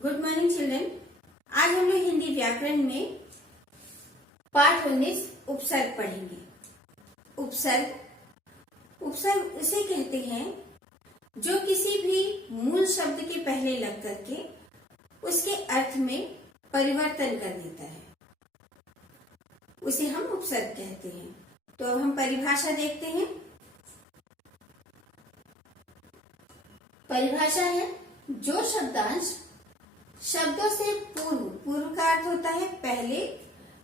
Good morning children. आज हम लोग हिंदी व्याकरण में पाठ 19 उपसर्ग पढ़ेंगे। उपसर्ग उसे कहते हैं जो किसी भी मूल शब्द के पहले लग करके उसके अर्थ में परिवर्तन कर देता है, उसे हम उपसर्ग कहते हैं। तो अब हम परिभाषा देखते हैं। परिभाषा है जो शब्दांश शब्दों से पूर्व का अर्थ होता है पहले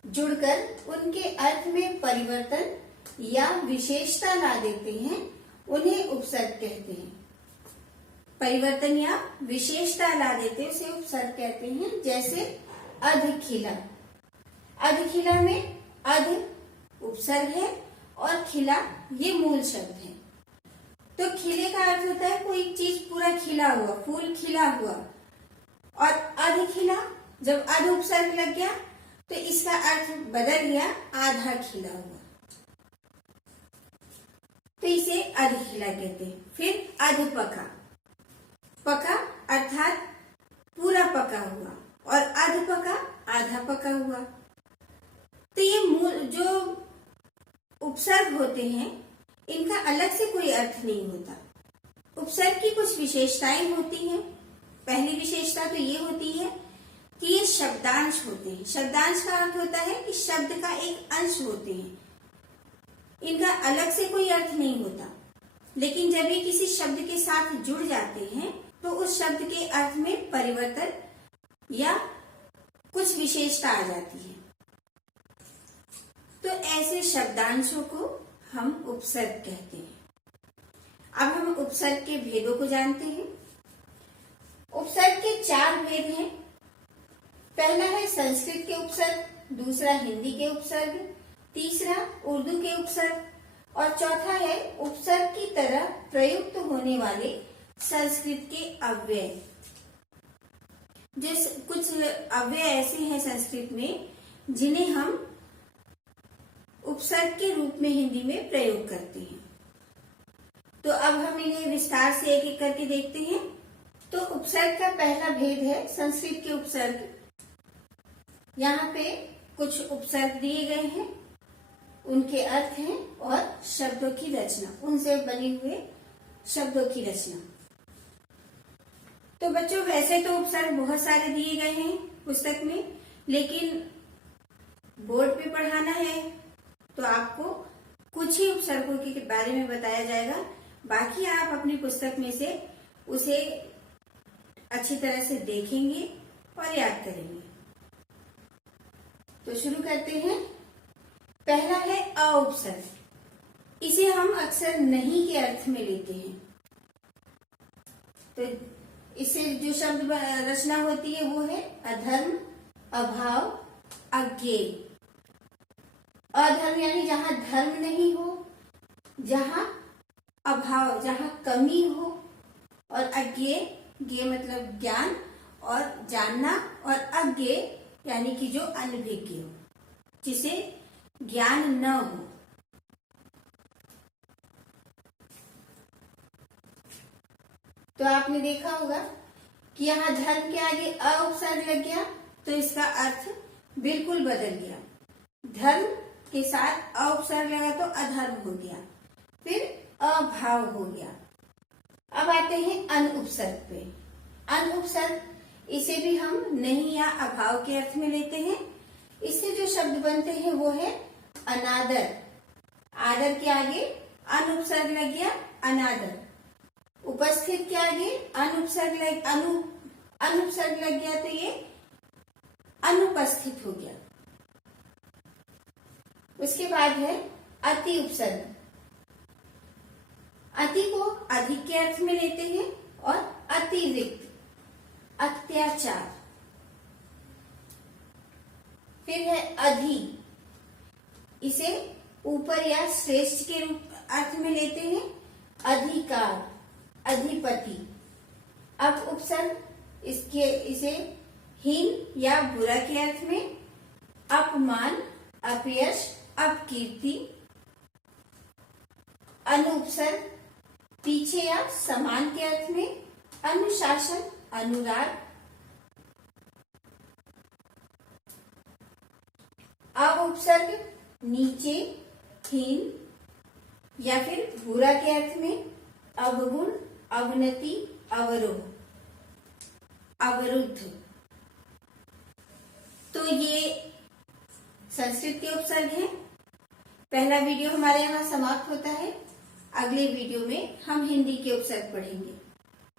जुड़कर उनके अर्थ में परिवर्तन या विशेषता ला देते हैं, उन्हें उपसर्ग कहते हैं। परिवर्तन या विशेषता ला देते उसे उपसर्ग कहते हैं। जैसे अधखिला। अधखिला में अध उपसर्ग है और खिला ये मूल शब्द है। तो खिले का अर्थ होता है कोई चीज पूरा खिला हुआ, फूल खिला हुआ। और अधखिला, जब अध उपसर्ग लग गया तो इसका अर्थ बदल गया, आधा खिला हुआ, तो इसे अधखिला कहते हैं। फिर अधपका। पका अर्थात पूरा पका हुआ और अधपका आधा पका हुआ। तो ये मूल जो उपसर्ग होते हैं इनका अलग से कोई अर्थ नहीं होता। उपसर्ग की कुछ विशेषताएं होती हैं। पहली विशेषता तो ये होती है कि ये शब्दांश होते हैं। शब्दांश का अर्थ होता है कि शब्द का एक अंश होते हैं, इनका अलग से कोई अर्थ नहीं होता। लेकिन जब ये किसी शब्द के साथ जुड़ जाते हैं तो उस शब्द के अर्थ में परिवर्तन या कुछ विशेषता आ जाती है। तो ऐसे शब्दांशों को हम उपसर्ग कहते हैं। अब हम उपसर्ग के भेदों को जानते हैं। उपसर्ग के 4 भेद हैं। पहला है संस्कृत के उपसर्ग, दूसरा हिंदी के उपसर्ग, तीसरा उर्दू के उपसर्ग और चौथा है उपसर्ग की तरह प्रयुक्त होने वाले संस्कृत के अव्यय। कुछ अव्यय ऐसे हैं संस्कृत में जिन्हें हम उपसर्ग के रूप में हिंदी में प्रयोग करते हैं। तो अब हम इन्हें विस्तार से एक एक करके देखते हैं। तो उपसर्ग का पहला भेद है संस्कृत के उपसर्ग। यहाँ पे कुछ उपसर्ग दिए गए हैं, उनके अर्थ हैं और शब्दों की रचना, उनसे बने हुए शब्दों की रचना। तो बच्चों वैसे तो उपसर्ग बहुत सारे दिए गए हैं पुस्तक में, लेकिन बोर्ड पे पढ़ाना है तो आपको कुछ ही उपसर्गों के बारे में बताया जाएगा। बाकी आप अपनी पुस्तक में से उसे अच्छी तरह से देखेंगे और याद करेंगे। तो शुरू करते हैं। पहला है अ उपसर्ग। इसे हम अक्सर नहीं के अर्थ में लेते हैं। तो इससे जो शब्द रचना होती है वो है अधर्म, अभाव, अज्ञेय। अधर्म यानी जहां धर्म नहीं हो, जहां अभाव, जहां कमी हो, और अज्ञेय, ज्ञेय मतलब ज्ञान और जानना, और अज्ञेय यानी कि जो अनभिज्ञ हो, जिसे ज्ञान न हो। तो आपने देखा होगा कि यहाँ धर्म के आगे अ उपसर्ग लग गया तो इसका अर्थ बिल्कुल बदल गया। धर्म के साथ अ उपसर्ग लगा तो अधर्म हो गया, फिर अभाव हो गया। अब आते हैं अन उपसर्ग पे। अन उपसर्ग इसे भी हम नहीं या अभाव के अर्थ में लेते हैं। इससे जो शब्द बनते हैं वो है अनादर। आदर के आगे अन उपसर्ग लग गया, अनादर। उपस्थित के आगे अनुपसर्ग लग गया तो ये अनुपस्थित हो गया। उसके बाद है अति उपसर्ग। अति को अधिक के अर्थ में लेते हैं और अतिरिक्त, अत्याचार। फिर है अधि। इसे ऊपर या श्रेष्ठ के रूप अर्थ में लेते हैं। अधिकार, अधिपति। अब उपसर्ग इसे हीन या बुरा के अर्थ में अपमान, अपयश, अपकीर्ति। अनुपसर्ग पीछे या समान के अर्थ में अनुशासन, अनुराग। अब उपसर्ग नीचे, हीन या फिर बुरा के अर्थ में अवगुण, अवनति, अवरोह, अवरुद्ध। तो ये संस्कृत के उपसर्ग हैं। पहला वीडियो हमारे यहाँ समाप्त होता है। अगले वीडियो में हम हिंदी के उपसर्ग पढ़ेंगे।